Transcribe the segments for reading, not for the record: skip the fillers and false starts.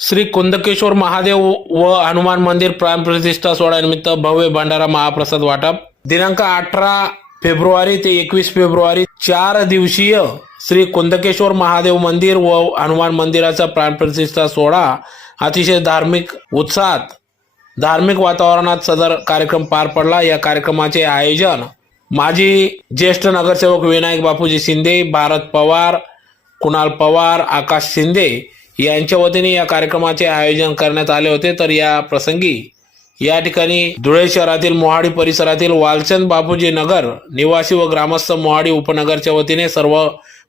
श्री कुंदकेश्वर महादेव व हनुमान मंदिर प्राणप्रतिष्ठा सोहळ्यानिमित्त भव्य भंडारा महाप्रसाद वाटप दिनांक 18 फेब्रुवारी ते 21 फेब्रुवारी 4 दिवसीय श्री कुंदकेश्वर महादेव मंदिर व हनुमान मंदिराचा प्राणप्रतिष्ठा सोहळा अतिशय धार्मिक उत्साहात धार्मिक वातावरणात सदर कार्यक्रम पार पडला। या कार्यक्रमाचे आयोजन माजी ज्येष्ठ नगरसेवक विनायक बापूजी शिंदे, भारत पवार, कुणाल पवार, आकाश शिंदे यांच्या वतीने या कार्यक्रमाचे आयोजन करण्यात आले होते। तर या प्रसंगी या ठिकाणी धुळे शहरातील मोहाडी परिसरातील वालचंद बापूजी नगर निवासी व ग्रामस्थ मोहाडी उपनगरच्या वतीने सर्व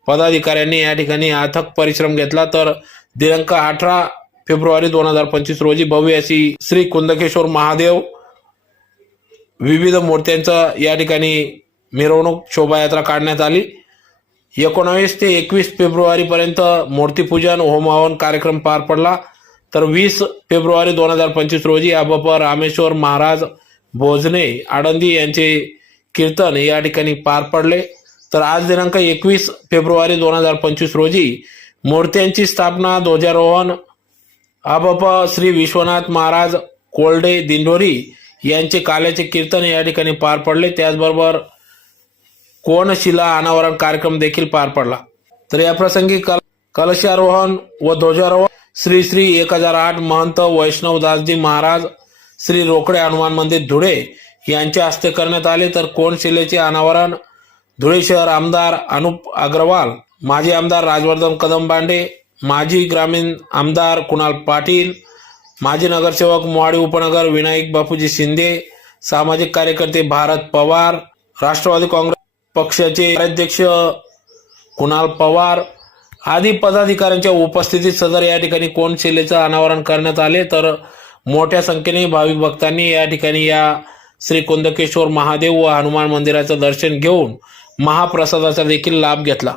पदाधिकाऱ्यांनी या ठिकाणी अथक परिश्रम घेतला। तर दिनांक 18 फेब्रुवारी 2025 रोजी भव्य अशी श्री कुंदकेश्वर महादेव विविध मूर्त्यांचा या ठिकाणी मिरवणूक शोभायात्रा काढण्यात आली। 19 ते 21 फेब्रुवारी पर्यंत मूर्तीपूजन होम हवन कार्यक्रम पार पडला। तर 20 फेब्रुवारी 2025 रोजी अबप रामेश्वर महाराज भोजने आडंदी यांचे कीर्तन या ठिकाणी पार पडले। तर आज दिनांक 21 फेब्रुवारी 2025 रोजी मूर्त्यांची स्थापना, ध्वजारोहण अबप श्री विश्वनाथ महाराज कोल्डे दिंडोरी यांचे काल्याचे कीर्तन या ठिकाणी पार पडले। त्याचबरोबर कोनशिला अनावरण कार्यक्रम देखील पार पडला। तर या प्रसंगी कलशारोहण व ध्वजारोहण श्री श्री 1008 महंत वैष्णवदासजी महाराज श्री रोकडे हनुमान मंदिर धुळे यांच्या हस्ते करण्यात आले। तर कोनशिलेचे अनावरण धुळे शहर आमदार अनुप अग्रवाल, माजी आमदार राजवर्धन कदमबांडे, माजी ग्रामीण आमदार कुणाल पाटील, माजी नगरसेवक मोहाडी उपनगर विनायक बापूजी शिंदे, सामाजिक कार्यकर्ते भारत पवार, राष्ट्रवादी काँग्रेस पक्षाचे अध्यक्ष कुणाल पवार आदी पदाधिकाऱ्यांच्या उपस्थितीत सदर या ठिकाणी कोनशिलेचं अनावरण करण्यात आले। तर मोठ्या संख्येने भाविक भक्तांनी या ठिकाणी या श्री कुंदकेश्वर महादेव व हनुमान मंदिराचं दर्शन घेऊन महाप्रसादाचा देखील लाभ घेतला।